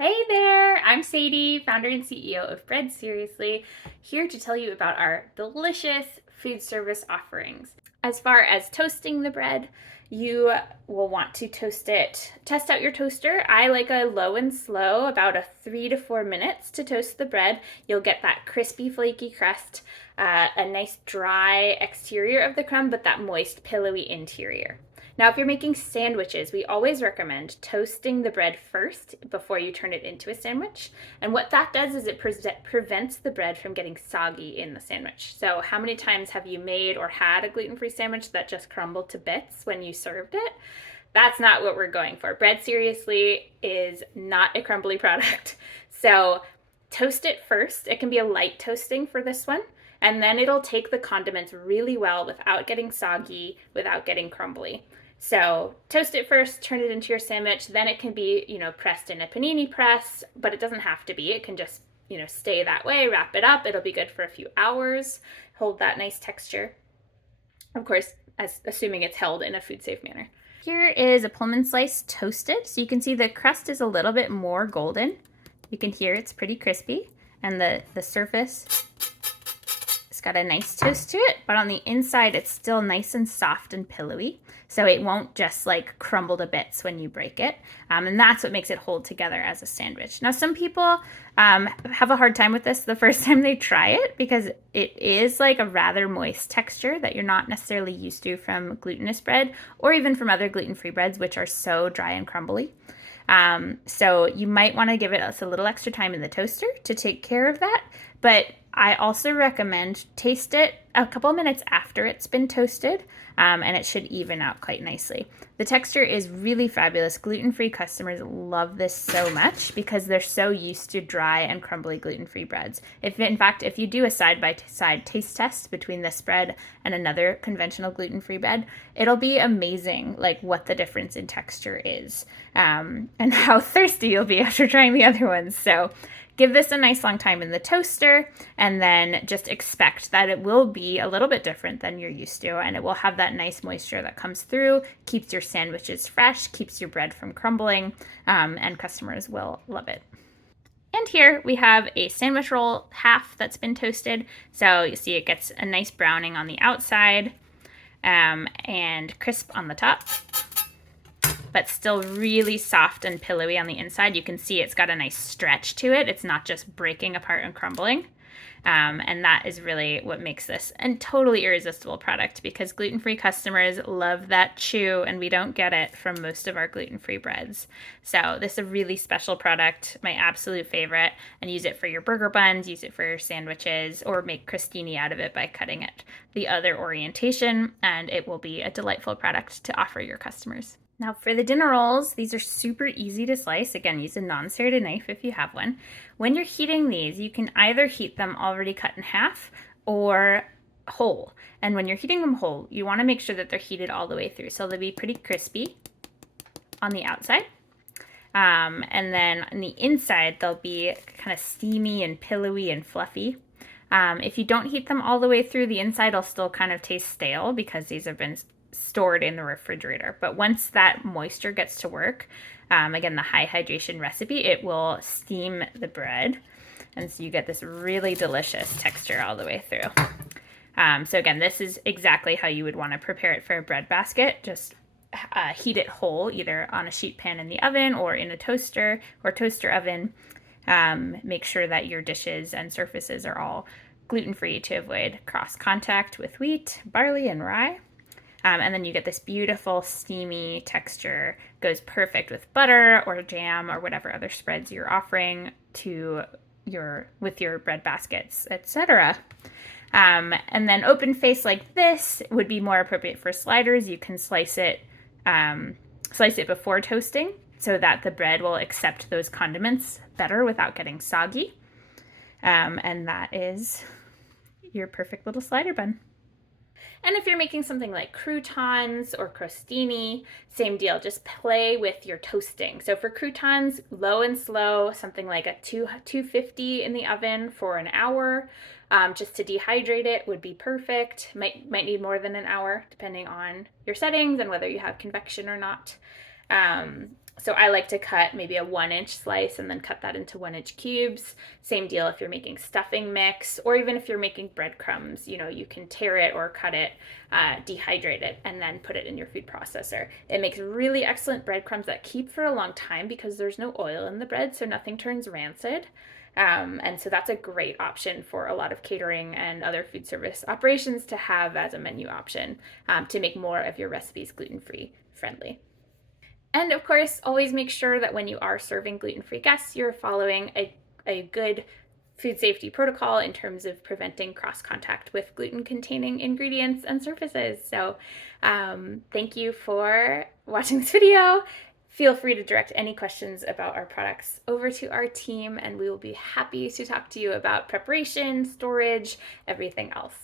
Hey there, I'm Sadie, founder and CEO of Bread SRSLY, here to tell you about our delicious food service offerings. As far as toasting the bread, you will want to test out your toaster. I like a low and slow, about a 3 to 4 minutes to toast the bread. You'll get that crispy, flaky crust, a nice dry exterior of the crumb, but that moist, pillowy interior. Now, if you're making sandwiches, we always recommend toasting the bread first before you turn it into a sandwich. And what that does is it prevents the bread from getting soggy in the sandwich. So, how many times have you made or had a gluten-free sandwich that just crumbled to bits when you served it? That's not what we're going for. Bread SRSLY is not a crumbly product. So, toast it first. It can be a light toasting for this one. And then it'll take the condiments really well without getting soggy, without getting crumbly. So toast it first, turn it into your sandwich. Then it can be, pressed in a panini press, but it doesn't have to be. It can just, stay that way, wrap it up. It'll be good for a few hours, hold that nice texture. Of course, assuming it's held in a food safe manner. Here is a Pullman slice toasted. So you can see the crust is a little bit more golden. You can hear it's pretty crispy. And the surface, it's got a nice toast to it, but on the inside, it's still nice and soft and pillowy. So it won't just like crumble to bits when you break it. And that's what makes it hold together as a sandwich. Now, some people have a hard time with this the first time they try it because it is like a rather moist texture that you're not necessarily used to from glutinous bread or even from other gluten-free breads, which are so dry and crumbly. So you might want to give it a little extra time in the toaster to take care of that. But I also recommend taste it a couple minutes after it's been toasted, and it should even out quite nicely. The texture is really fabulous. Gluten-free customers love this so much because they're so used to dry and crumbly gluten-free breads. In fact, if you do a side-by-side taste test between this bread and another conventional gluten-free bread, it'll be amazing, like what the difference in texture is, and how thirsty you'll be after trying the other ones. So give this a nice long time in the toaster and then just expect that it will be a little bit different than you're used to, and it will have that nice moisture that comes through, keeps your sandwiches fresh, keeps your bread from crumbling, and customers will love it. And here we have a sandwich roll half that's been toasted. So you see it gets a nice browning on the outside and crisp on the top, but still really soft and pillowy on the inside. You can see it's got a nice stretch to it. It's not just breaking apart and crumbling. And that is really what makes this a totally irresistible product because gluten-free customers love that chew, and we don't get it from most of our gluten-free breads. So this is a really special product, my absolute favorite, and use it for your burger buns, use it for your sandwiches, or make crostini out of it by cutting it the other orientation, and it will be a delightful product to offer your customers. Now for the dinner rolls, these are super easy to slice. Again, use a non-serrated knife if you have one. When you're heating these, you can either heat them already cut in half or whole. And when you're heating them whole, you want to make sure that they're heated all the way through. So they'll be pretty crispy on the outside. And then on the inside, they'll be kind of steamy and pillowy and fluffy. If you don't heat them all the way through, the inside will still kind of taste stale because these have been stored in the refrigerator. But once that moisture gets to work, again, the high hydration recipe, it will steam the bread. And so you get this really delicious texture all the way through. So again, this is exactly how you would want to prepare it for a bread basket. Just heat it whole, either on a sheet pan in the oven or in a toaster or toaster oven. Make sure that your dishes and surfaces are all gluten-free to avoid cross contact with wheat, barley, and rye. And then you get this beautiful steamy texture. Goes perfect with butter or jam or whatever other spreads you're offering with your bread baskets, etc. And then open face like this would be more appropriate for sliders. You can slice it before toasting so that the bread will accept those condiments better without getting soggy. And that is your perfect little slider bun. And if you're making something like croutons or crostini, same deal, just play with your toasting. So for croutons, low and slow, something like a 250 in the oven for an hour, just to dehydrate it would be perfect. Might need more than an hour depending on your settings and whether you have convection or not. So I like to cut maybe a 1-inch slice and then cut that into 1-inch cubes. Same deal if you're making stuffing mix, or even if you're making breadcrumbs, you can tear it or cut it, dehydrate it, and then put it in your food processor. It makes really excellent breadcrumbs that keep for a long time because there's no oil in the bread, so nothing turns rancid. And so that's a great option for a lot of catering and other food service operations to have as a menu option, to make more of your recipes gluten-free friendly. And of course, always make sure that when you are serving gluten-free guests, you're following a good food safety protocol in terms of preventing cross contact with gluten containing ingredients and surfaces. So thank you for watching this video. Feel free to direct any questions about our products over to our team, and we will be happy to talk to you about preparation, storage, everything else.